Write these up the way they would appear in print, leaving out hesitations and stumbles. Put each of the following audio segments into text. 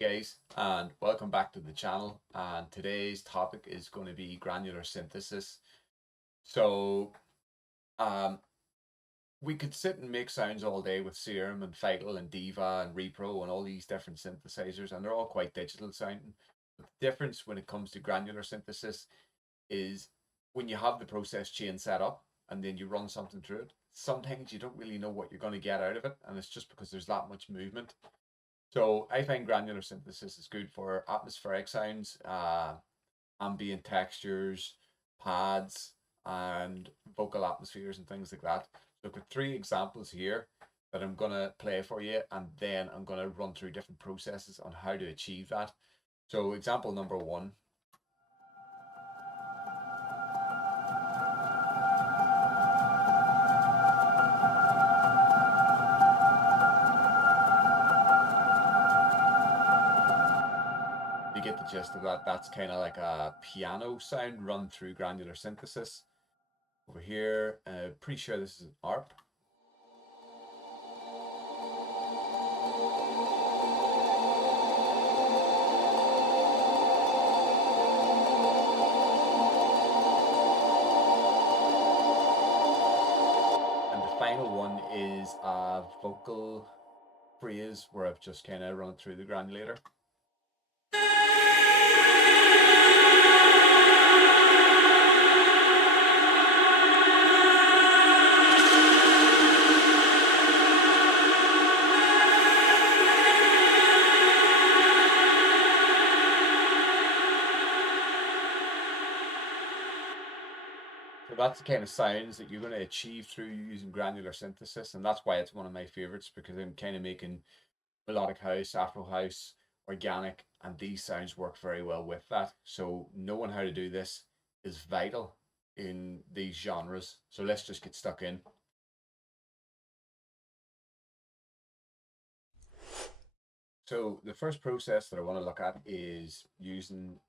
Hey guys, and welcome back to the channel. And today's topic is going to be granular synthesis. So, um, we could sit and make sounds all day with Serum and Vital and Diva and Repro and all these different synthesizers, and they're all quite digital sounding. But the difference when it comes to granular synthesis is when you have the process chain set up and then you run something through it, sometimes you don't really know what you're going to get out of it, and it's just because there's that much movement. So I find granular synthesis is good for atmospheric sounds, ambient textures, pads, and vocal atmospheres and things like that. So I've got three examples here that I'm gonna play for you, and then I'm gonna run through different processes on how to achieve that. So example number one. You get the gist of that. That's kind of like a piano sound run through granular synthesis. Over here, pretty sure this is an ARP. And the final one is a vocal phrase where I've just kind of run through the granulator. So that's the kind of sounds that you're going to achieve through using granular synthesis, and that's why it's one of my favorites, because I'm kind of making melodic house, Afro house, organic, and these sounds work very well with that. So knowing how to do this is vital in these genres. So let's just get stuck in. So the first process that I want to look at is using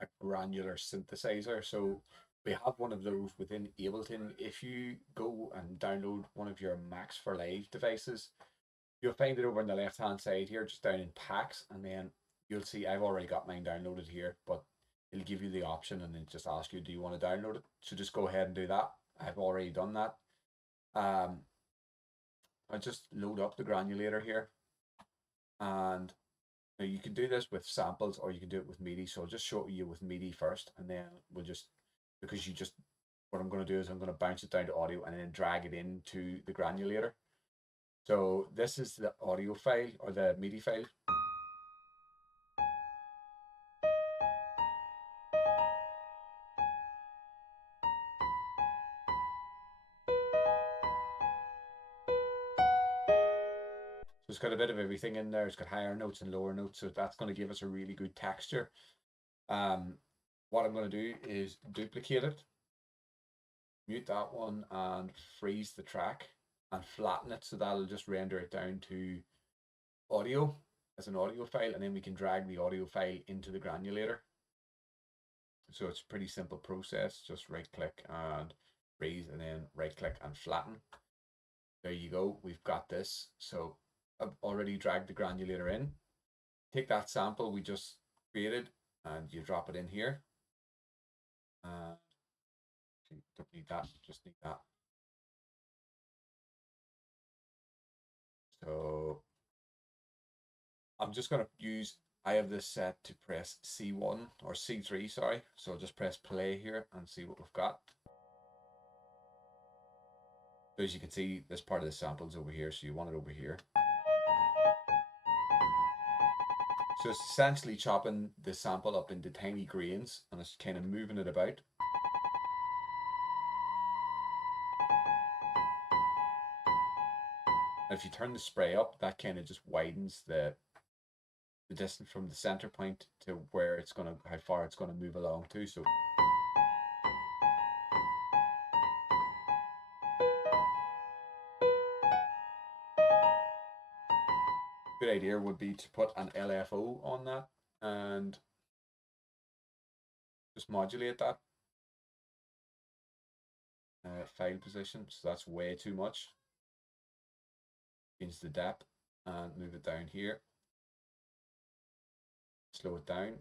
a granular synthesizer. So we have one of those within Ableton. If you go and download one of your Max for Live devices, you'll find it over on the left hand side here, just down in packs, and then you'll see I've already got mine downloaded here, but it'll give you the option and then just ask you, do you want to download it? So just go ahead and do that. I've already done that. I just load up the granulator here, and now you can do this with samples or you can do it with MIDI. So I'll just show you with MIDI first, and then we'll just, because you just, what I'm going to do is I'm going to bounce it down to audio and then drag it into the granulator. So this is the audio file or the MIDI file. So it's got a bit of everything in there. It's got higher notes and lower notes. So that's going to give us a really good texture. What I'm going to do is duplicate it, mute that one, and freeze the track and flatten it. So that'll just render it down to audio as an audio file. And then we can drag the audio file into the granulator. So it's a pretty simple process. Just right click and freeze, and then right click and flatten. There you go. We've got this. So I've already dragged the granulator in. Take that sample we just created and you drop it in here. Don't need that, just need that. So I'm just going to use, I have this set to press C1 or C3, sorry. So I'll just press play here and see what we've got. So as you can see, this part of the sample is over here, so you want it over here. So it's essentially chopping the sample up into tiny grains and it's kind of moving it about. And if you turn the spray up, that kind of just widens the distance from the center point to where it's going to, how far it's going to move along to. So good idea would be to put an LFO on that and just modulate that file position. So that's way too much. Change the depth and move it down here. slow it down.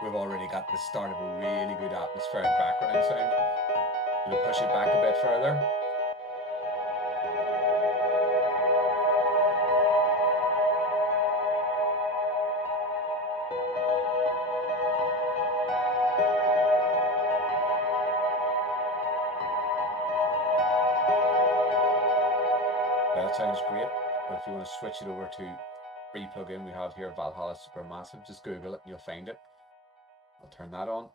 We've already got the start of a really good atmospheric background sound. I'm going to push it back a bit further. That sounds great, but if you want to switch it over to free plugin we have here, Valhalla Supermassive, just Google it and you'll find it. I'll turn that on.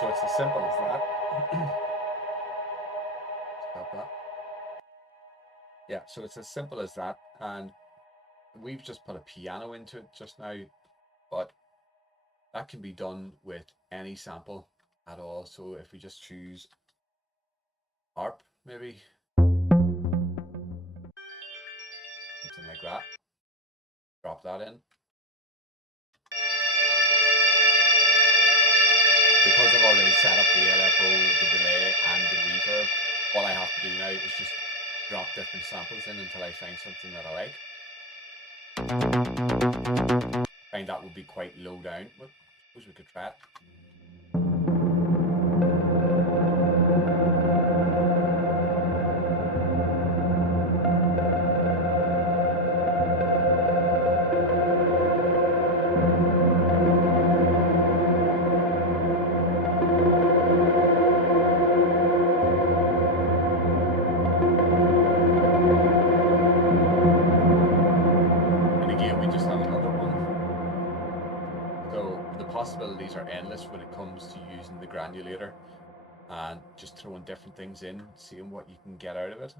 So it's as simple as that. Stop that. Yeah, so it's as simple as that, and we've just put a piano into it just now, but that can be done with any sample at all. So if we just choose harp, maybe something like that, drop that in. Because I've already set up the LFO, the delay, and the reverb, all I have to do now is just drop different samples in until I find something that I like. I find that would be quite low down, but I suppose we could try it. Possibilities are endless when it comes to using the Granulator and just throwing different things in, seeing what you can get out of it.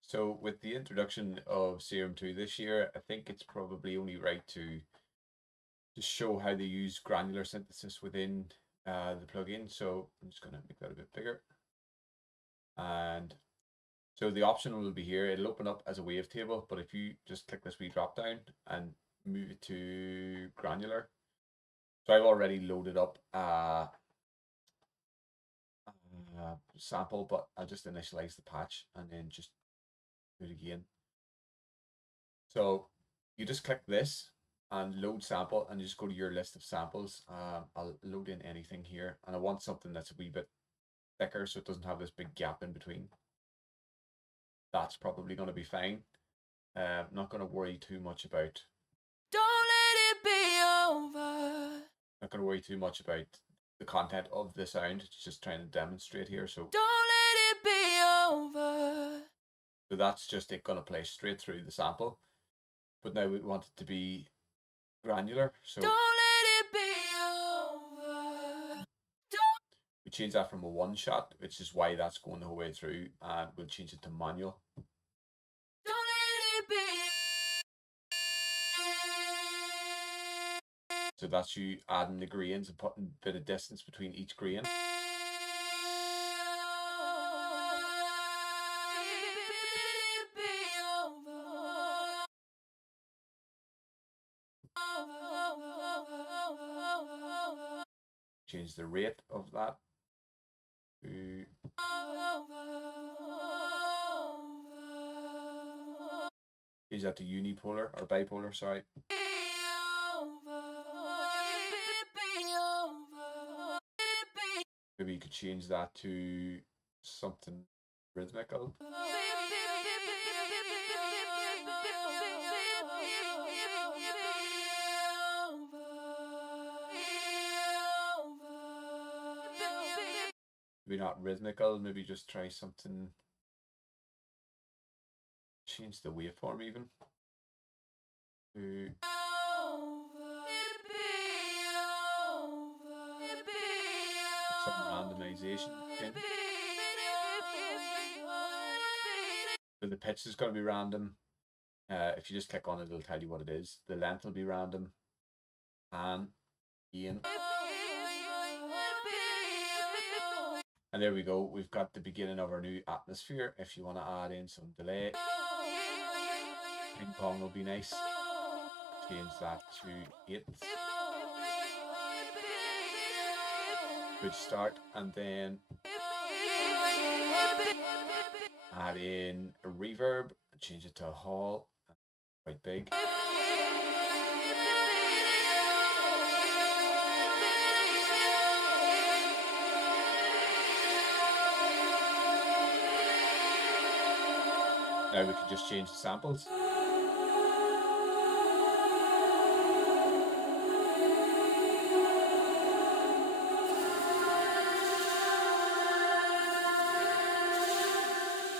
So with the introduction of Serum 2 this year, I think it's probably only right to show how they use granular synthesis within the plugin. So I'm just going to make that a bit bigger. And so the option will be here. It'll open up as a wavetable, but if you just click this wee drop down and move it to granular. So I've already loaded up sample, but I'll just initialize the patch and then just do it again. So you just click this and load sample, and you just go to your list of samples. I'll load in anything here, and I want something that's a wee bit thicker so it doesn't have this big gap in between. That's probably going to be fine. Not going to worry too much about. Don't let it be over. Not going to worry too much about the content of the sound. It's just trying to demonstrate here. So don't let it be over. So that's just it going to play straight through the sample. But now we want it to be granular. So don't let it be over. We change that from a one shot, which is why that's going the whole way through, and we'll change it to manual. Don't let it be. So that's you adding the grains and putting a bit of distance between each grain. Change the rate of that to change that to unipolar or bipolar, sorry. Maybe you could change that to something rhythmical. maybe not rhythmical, maybe just try something, change the waveform even to some randomization in. So the pitch is going to be random. If you just click on it, it'll tell you what it is. The length will be random. And Ian. And there we go. We've got the beginning of our new atmosphere. If you want to add in some delay, ping pong will be nice. Change that to 8. Good start. And then add in a reverb, change it to a hall, quite big. Now we can just change the samples.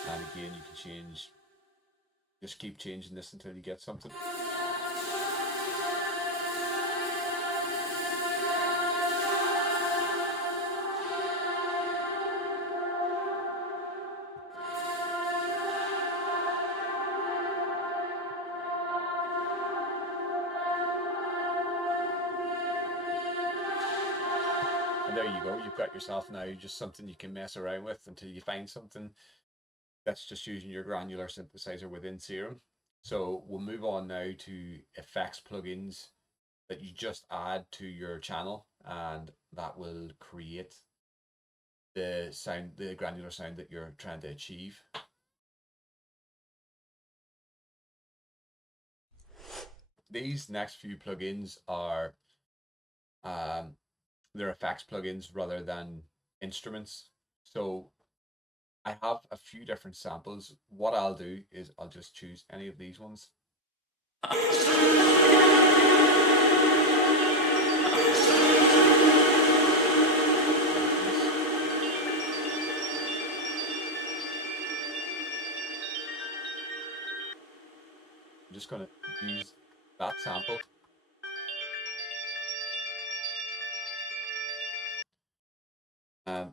And again, you can change, just keep changing this until you get something. And there you go, you've got yourself now just something you can mess around with until you find something that's just using your granular synthesizer within Serum. So we'll move on now to effects plugins that you just add to your channel, and that will create the sound, the granular sound that you're trying to achieve. These next few plugins are they're effects plugins rather than instruments. So I have a few different samples. What I'll do is I'll just choose any of these ones. I'm just going to use that sample. And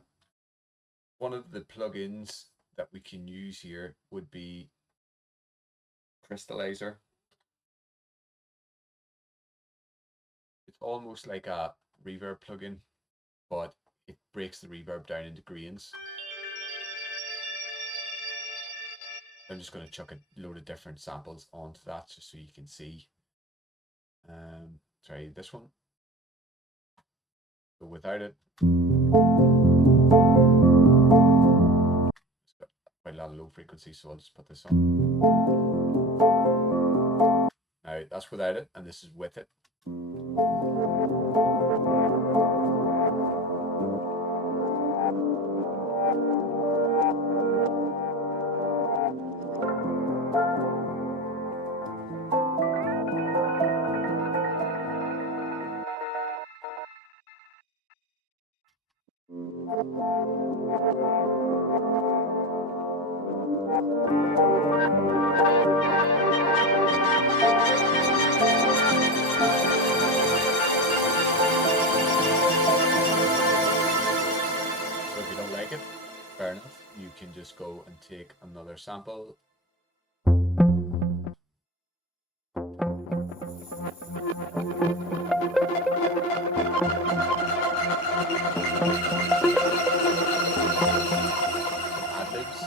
one of the plugins that we can use here would be Crystallizer. It's almost like a reverb plugin, but it breaks the reverb down into grains. I'm just going to chuck a load of different samples onto that just so you can see. Try this one. But without it, it's got quite a lot of low frequency, so I'll just put this on. Now that's without it, and this is with it. So if you don't like it, fair enough. You can just go and take another sample. Ad-libs.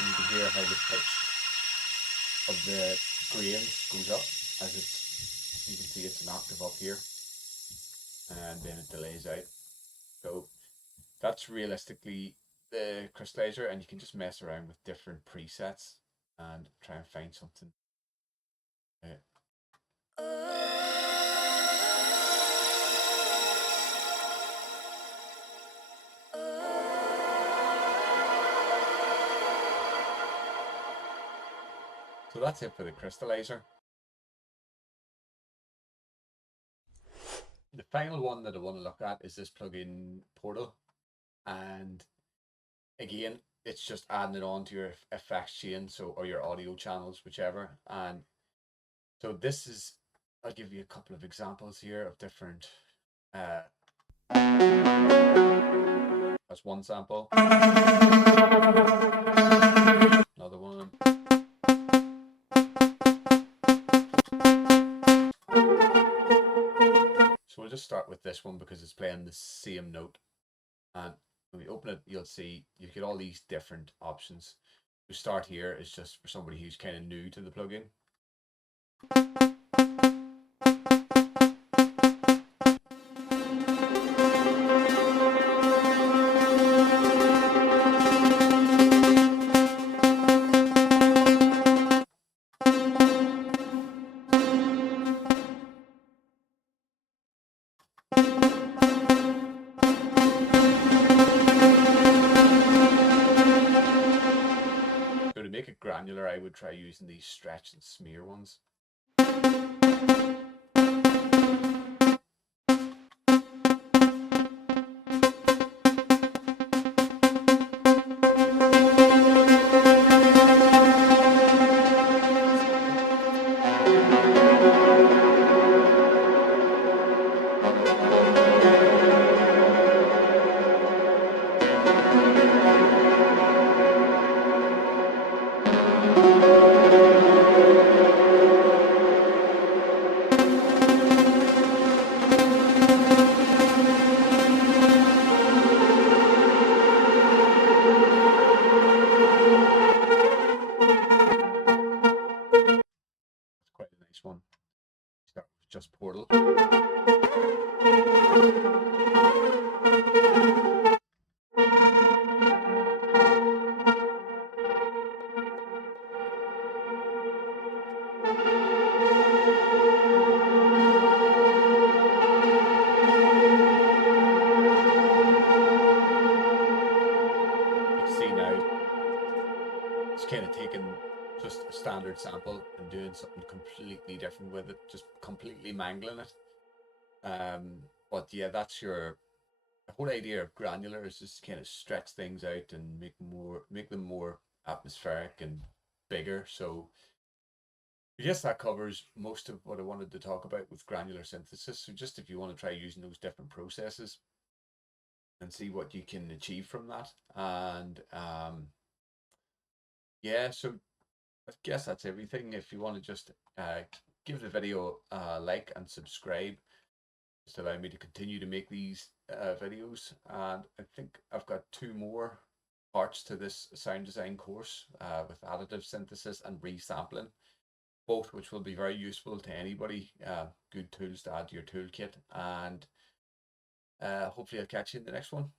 And you can hear how the pitch of the grains goes up as it's, you can see it's an octave up here, and then it delays out. So that's realistically the Crystallizer, and you can just mess around with different presets and try and find something. So that's it for the Crystallizer. The final one that I want to look at is this plugin Portal, and again, it's just adding it on to your effects chain, so, or your audio channels, whichever. And so this is, I'll give you a couple of examples here of different. That's one sample. Another one. So we'll just start with this one because it's playing the same note. And when we open it, you'll see you get all these different options. To start here is just for somebody who's kind of new to the plugin. So to make it granular, I would try using these stretch and smear ones. Quite a nice one. Start with just Portal. You can see now it's kind of taking just a standard sample and doing something completely different with it, just completely mangling it. But yeah, that's the whole idea of granular is just kind of stretch things out and make them more atmospheric and bigger. So I guess that covers most of what I wanted to talk about with granular synthesis. So just if you want to try using those different processes and see what you can achieve from that. And yeah, so I guess that's everything. If you want to just give the video a like and subscribe, just allow me to continue to make these videos. And I think I've got 2 more parts to this sound design course with additive synthesis and resampling, both which will be very useful to anybody. Good tools to add to your toolkit. And hopefully I'll catch you in the next one.